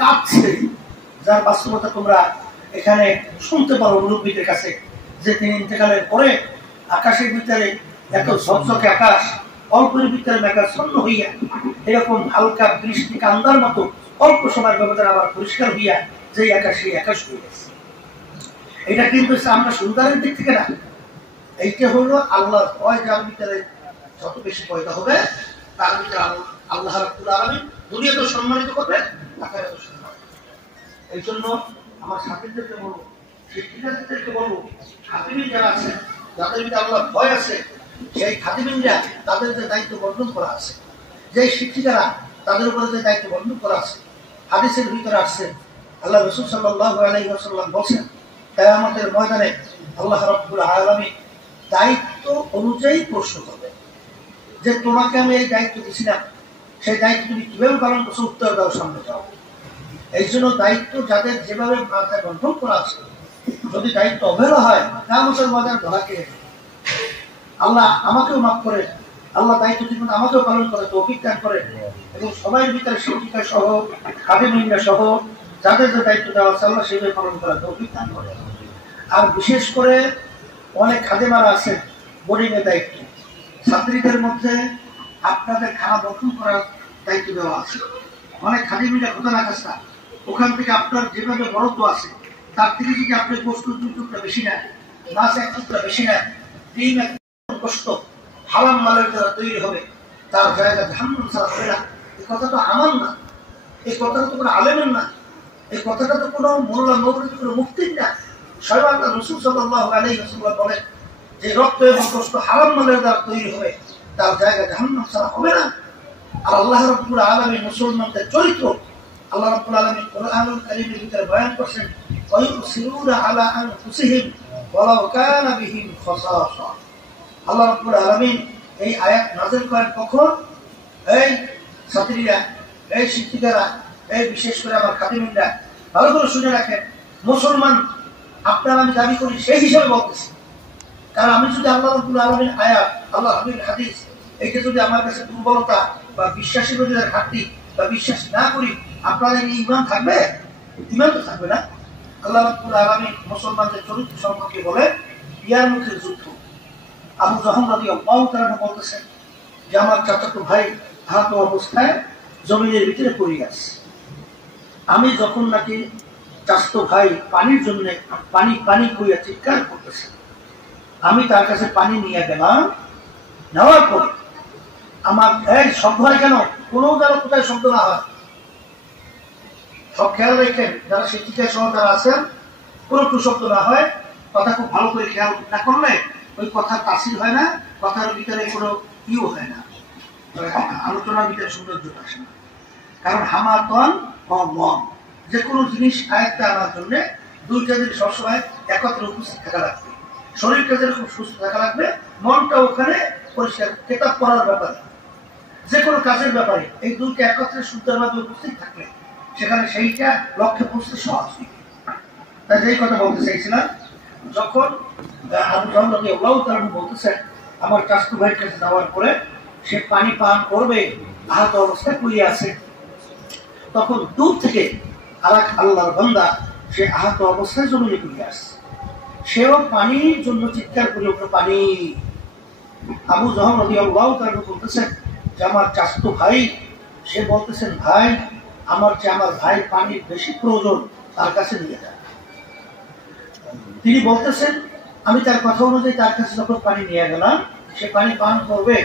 কাঁপছে, যার বাস্তবতা তোমরা এখানে শুনতে পারো মুরব্বীদের কাছে, যে তিনি ইন্তেকালের পরে আকাশের ভিতরে এত ঝকঝকে আকাশ অল্পের ভিতরে মেঘাচ্ছন্ন হইয়া এরকম হালকা বৃষ্টি কান্দার মতো অল্প সময়ের ব্যবধানে আবার পরিষ্কার হইয়া যে আকাশ সেই আকাশ হয়ে গেছে। এটা কিন্তু আমরা সুন্দরের দিক থেকে না, এইটা হলো আল্লাহর ভয়, যার ভিতরে যত বেশি পয়দা হবে তার ভিতরে আল্লাহ রাব্বুল আলামিন দুনিয়াতে সম্মানিত করবেন, আখিরাতে সম্মানিত। এই জন্য আমার সাথীদেরকে বলবো, শিক্ষিকাদেরকে বলবো, খাদিমিন যারা আছে, যাদের ভিতরে আল্লাহর ভয় আছে, সেই খাদিমিনরা তাদের যে দায়িত্ব বর্ণন করা আছে, যে শিক্ষিকারা তাদের উপরে যে দায়িত্ব বর্ণন করা আছে, হাদিসের ভিতরে আসছে আল্লাহ রাসূল সাল্লাল্লাহু আলাইহি ওয়াসাল্লাম বলেন, কিয়ামতের ময়দানে আল্লাহ রাব্বুল আলামিন দায়িত্ব অনুযায়ী প্রশ্ন করবে, যে তোমাকে আমি এই দায়িত্ব দিয়েছিলাম, সেই দায়িত্ব তুমি কিভাবে পালন করছো, উত্তর দাও, সামনে যাও। এই জন্য দায়িত্ব যাদের যেভাবে মাথায় বন্ধন করা আছে, যদি দায়িত্ব অবহেলা হয় কিয়ামতের ময়দানে ধরা খেয়ে যাবে। আল্লাহ আমাকেও মাফ করে, আল্লাহ দায়িত্ব জীবন আমাকেও পালন করে তৌফিক দান করে, এবং সবার ভিতরে শিক্ষিকা সহ খাদিমিনরা সহ যাদের যে দায়িত্ব দেওয়া আছে আল্লাহ সেভাবে পালন করে তৌফিক দান করে। আর বিশেষ করে অনেক খাদেমারা আছে বোর্ডিং এর দায়িত্ব, ছাত্রীদের মধ্যে আপনাদের খানা বর্তন করার দায়িত্ব দেওয়া আছে। অনেক খাদিমিনরা ঘটনা কাজটা ওখান থেকে আপনার যেভাবে বরাদ্দ আছে তার থেকে যদি আপনি বস্তু 2 টুকরা বেশি নেন, মাছ 1 টুকরা বেশি নেন, ডিম 1 কষ্ট হারাম মালের দ্বারা তৈরি হবে, তার জায়গা জাহান্নাম ছাড়া হবে না। এই কথাটা আমার না, এই কথাটা তো কোনো আলেমের না, এই কথাটা তো কোনো মোল্লা মৌলবীর কোনো মুফতির না। স্বয়ং আল্লাহ রাসূল সাল্লাল্লাহু আলাইহি ওয়াসাল্লাম বলেন যে রক্ত এবং কষ্ট হারাম মালের দ্বারা তৈরি হবে, তার জায়গা জাহান্নাম ছাড়া হবে না। আর আল্লাহ রাব্বুল আলামিন মুসলমানদের চরিত্র আল্লাহ রাব্বুল আলামিন কোরআনুল কারীমের ভিতরে বয়ান করেছেন, ওয়ায়ুসিরুনা আলা আনফুসিহিম ওয়ালাউ কানা বিহিম খাসাসা। আল্লাহ রাব্বুল আলামিন এই আয়াত নাযিল করেন কখন? এই ছাত্রীরা, এই শিক্ষিকারা, এই বিশেষ করে আমার খাদিমিনরা ভালো করে শুনে রাখেন, মুসলমান আপনার আমি দাবি করি সেই হিসাবে বলতেছি। কারণ আমি যদি আল্লাহ রাব্বুল আলামিন আয়াত, আল্লাহ হাবিবের হাদিস, এইটা যদি আমার কাছে দুর্বলতা বা বিশ্বাসী রোজগার ঘাটতি বা বিশ্বাস না করি, আপনাদের এই ঈমান থাকবে? ঈমান তো থাকবে না। আল্লাহ রাব্বুল আলামিন মুসলমানদের চরিত্র সম্পর্কে বলে ইয়ার মুখের যুদ্ধ। আবু জাহল রাদিয়াল্লাহু তাআলা বলতেছেন যে আমার চাচাতো ভাই আহত অবস্থায় জমিনের ভিতরে পড়ে আছে। আমি যখন নাকি চাচাতো ভাই পানির জন্য পানি পানি কইয়া চিৎকার করতেছে, আমি তার কাছে পানি নিয়ে গেলাম। নেওয়ার পর আমার এই শব্দ হয় কেন, কোনো যেন কোথায় শব্দ না হয়, সব খেয়াল রেখেন যারা শিক্ষিকা সহ যারা আছেন, কোনো একটু শব্দ না হয়। কথা খুব ভালো করে খেয়াল না করলে ওই কথা তাসির হয় না, কথার ভিতরে কোনো ইউ হয় না, আলোচনার ভিতরে সৌন্দর্যটা আসে না। কারণ হামাতন মন, যে কোনো জিনিস আয়ত্তে আনার জন্য দুইটা জিনিস সবসময় একত্রে উপস্থিত থাকা লাগবে। শরীরটা যেরকম সুস্থ থাকা লাগবে, মনটা ওখানে পরিষ্কার, কেতাব পড়ার ব্যাপারে, যে কোনো কাজের ব্যাপারে এই দুইটা একত্রে সুন্দরভাবে উপস্থিত থাকলে সেখানে সেইটা লক্ষ্যে পৌঁছতে সহজ। তাই যেই কথা বলতে চাইছিলাম, যখন আবু জাহল রাদিয়াল্লাহু তাআলা বলতেছেন আমার চাচাতো ভাইয়ের কাছে যাওয়ার পরে সে পানি পান করবে, আহত অবস্থায় পড়ে আছে, তখন দূর থেকে আরেক আল্লাহর বান্দা সে আহত অবস্থায় জমিনে পড়ে আসছে, সেও পানির জন্য চিৎকার করে উঠল, পানি। আবু জাহল রাদিয়াল্লাহু তাআলা বলতেছেন যে আমার চাচাতো ভাই, সে বলতেছেন ভাই আমার চেয়ে আমার ভাই পানির বেশি প্রয়োজন, তার কাছে নিয়ে যান। তিনি বলতেছেন আমি তার কথা অনুযায়ী তার কাছে যখন পানি নিয়ে গেলাম, সে পানি পান করবে,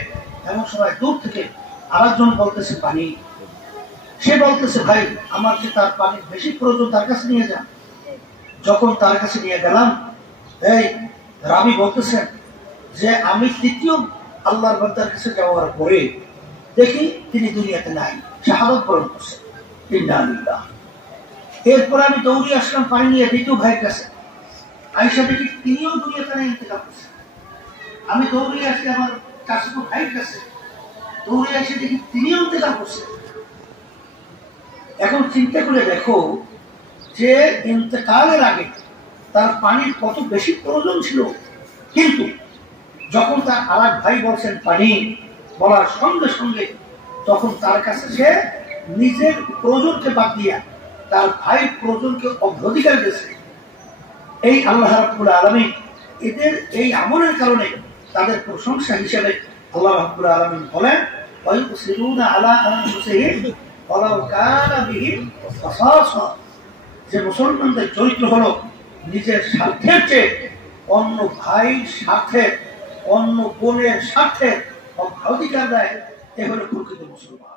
এমন সময় দূর থেকে আরেকজন বলতেছে পানি। সে বলতেছে ভাই আমার চেয়ে তার পানির বেশি প্রয়োজন, তার কাছে নিয়ে যান। যখন তার কাছে নিয়ে গেলাম, এই রাবি বলতেছেন যে আমি তৃতীয় আল্লাহর বান্দার কাছে যাওয়ার পরে দেখি তিনি দুনিয়াতে নাই, শাহাদাত বরণ করছেন। এরপর আমি দৌড়ে আসলাম পানি নিয়ে দ্বিতীয় ভাইয়ের কাছে, আয়েশা দেখি তিনিও দুনিয়াতে নাই, ইন্তেকাল করছেন। আমি দৌড়ে আসি আমার চাচাতো ভাইয়ের কাছে, দৌড়ে এসে দেখি তিনিও ইন্তেকাল করছেন। এখন চিন্তা করে দেখো যে ইন্তেকালের আগে তার পানির কত বেশি প্রয়োজন ছিল, কিন্তু যখন তার আরেক ভাই বলছেন পানি বলার সঙ্গে সঙ্গে তখন তার কাছে সে নিজের প্রয়োজনকে বাদ দিয়া তার ভাই প্রয়োজনকে অগ্রাধিকার দিয়েছে, এই আল্লাহ রাব্বুল আলামিন এদের এই আমলের কারণে তাদের প্রশংসা হিসেবে আল্লাহ রাব্বুল আলামিন বলেন ওয়ায়ুসিরুনা আলা আনফুসিহিম ওয়ালাউ কানা বিহিম খাসাসা, যে মুসলমানদের চরিত্র হলো নিজের স্বার্থের চেয়ে অন্য ভাইয়ের স্বার্থে, অন্য বোনের স্বার্থে অগ্রাধিকার দেয়, এ হলো প্রকৃত মুসলমান।